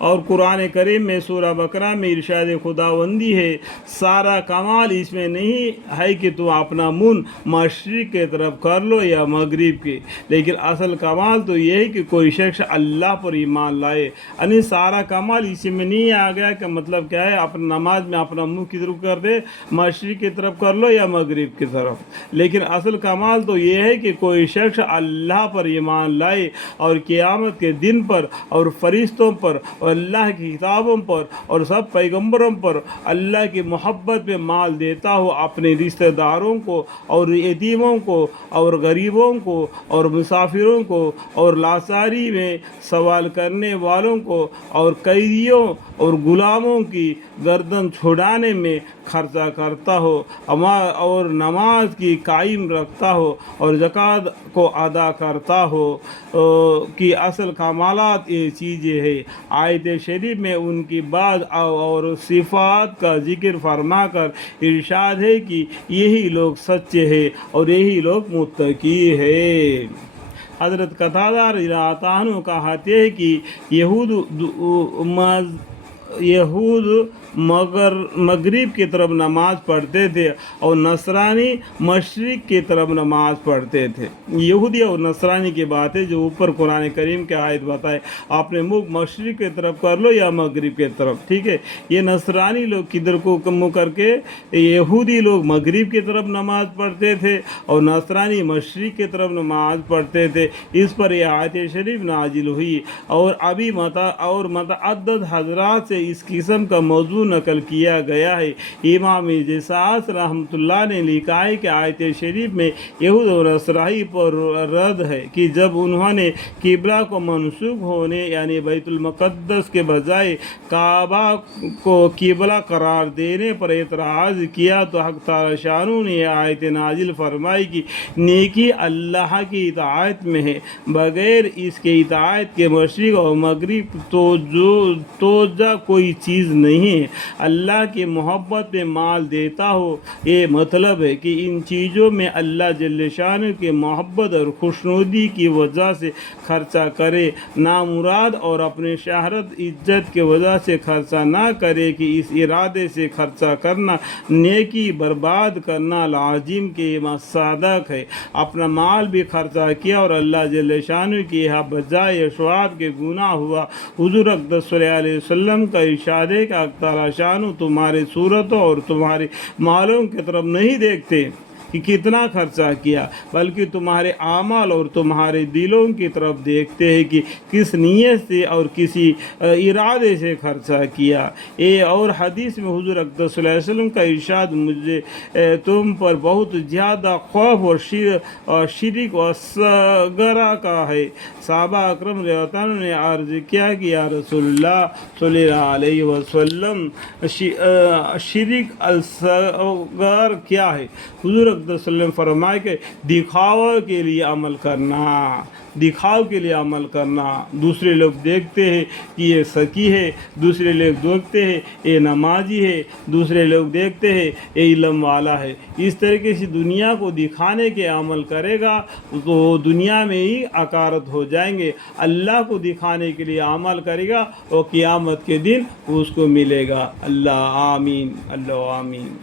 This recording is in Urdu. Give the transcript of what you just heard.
اور قرآن کریم میں سورہ بقرہ میں ارشاد خداوندی ہے، سارا کمال اس میں نہیں ہے کہ تم اپنا منہ مشرق کے طرف کر لو یا مغرب کے، لیکن اصل کمال تو یہ ہے کہ کوئی شخص اللہ پر ایمان لائے۔ یعنی سارا کمال اسی میں نہیں آ گیا کہ مطلب کیا ہے اپنا نماز میں اپنا منہ کی طرف کر دے، مشرق کی طرف کر لو یا مغرب کی طرف، لیکن اصل کمال تو یہ ہے کہ کوئی شخص اللہ پر ایمان لائے اور قیامت کے دن پر اور فرشتوں پر اور اللہ کی کتابوں پر اور سب پیغمبروں پر اللہ کی محبت میں مال دیتا ہو، اپنے رشتہ داروں کو اور یتیموں کو اور غریبوں کو اور مسافروں کو اور لاچاری میں سوال کرنے والوں کو اور قیدیوں اور غلاموں کی گردن چھڑانے میں خرچہ کرتا ہو اور نماز کی قائم رکھتا ہو اور زکوٰۃ کو ادا کرتا ہو کہ اصل کمالات یہ چیزیں ہیں۔ آیت شریف میں ان کی بعض اور صفات کا ذکر فرما کر ارشاد ہے کہ یہی لوگ سچے ہیں اور یہی لوگ متقی ہیں۔ حضرت قتادہ رضی اللہ عنہ کہتے ہیں کہ یہود مغرب کی طرف نماز پڑھتے تھے اور نصرانی مشرق کی طرف نماز پڑھتے تھے۔ یہودی اور نصرانی کی بات ہے جو اوپر قرآن کریم کے آیت بتائے، آپ نے منہ مشرق کی طرف کر لو یا مغرب کی طرف، ٹھیک ہے۔ یہ نصرانی لوگ کدھر کو منہ کر کے، یہودی لوگ مغرب کی طرف نماز پڑھتے تھے اور نصرانی مشرق کی طرف نماز پڑھتے تھے۔ اس پر یہ آیت شریف نازل ہوئی اور ابھی متعدد حضرات سے اس قسم کا موضوع نقل کیا گیا ہے۔ امام جساس رحمۃ اللہ نے لکھا ہے کہ آیت شریف میں یہود اور نصرانی پر رد ہے کہ جب انہوں نے قبلہ کو منسوخ ہونے یعنی بیت المقدس کے بجائے کعبہ کو قبلہ قرار دینے پر اعتراض کیا تو حق تعالی شانہ نے یہ آیت نازل فرمائی کہ نیکی اللہ کی اطاعت میں ہے، بغیر اس کے اطاعت کے مشرق اور مغرب توجہ کوئی چیز نہیں ہے۔ اللہ کی محبت میں مال دیتا ہو، یہ مطلب ہے کہ ان چیزوں میں اللہ جل شانہ کی محبت اور خوشنودی کی وجہ سے خرچہ کرے، نامراد اور اپنے شہرت عزت کی وجہ سے خرچہ نہ کرے کہ اس ارادے سے خرچہ کرنا نیکی برباد کرنا لازم کے مصادق ہے۔ اپنا مال بھی خرچہ کیا اور اللہ جل شانہ کی یہاں بجائے ثواب کے گناہ ہوا۔ حضور اقدس صلی اللہ علیہ وسلم کا ارشاد ہے کہ اللہ تعالی شانہ تمہارے صورتوں اور تمہارے مالوں کی طرف نہیں دیکھتے کہ کتنا خرچہ کیا، بلکہ تمہارے اعمال اور تمہارے دلوں کی طرف دیکھتے ہیں کہ کس نیت سے اور کسی ارادے سے خرچہ کیا۔ اور حدیث میں حضور اقدس صلی اللہ علیہ وسلم کا ارشاد، مجھے تم پر بہت زیادہ خوف اور شرک اصغر کا ہے۔ صحابہ اکرم رضی اللہ عنہ نے عرض کیا کہ یا رسول اللہ صلی اللہ علیہ وسلم، شرک اصغر کیا ہے؟ حضور صلی اللہ علیہ وسلم فرمائے کہ دکھاوا کے لیے عمل کرنا، دکھاؤ کے لیے عمل کرنا۔ دوسرے لوگ دیکھتے ہیں کہ یہ سکی ہے، دوسرے لوگ دیکھتے ہیں یہ نمازی ہے، دوسرے لوگ دیکھتے ہیں یہ علم والا ہے۔ اس طریقے سے دنیا کو دکھانے کے عمل کرے گا تو دنیا میں ہی عقارت ہو جائیں گے۔ اللہ کو دکھانے کے لیے عمل کرے گا اور قیامت کے دن اس کو ملے گا۔ اللہ آمین، اللہ آمین۔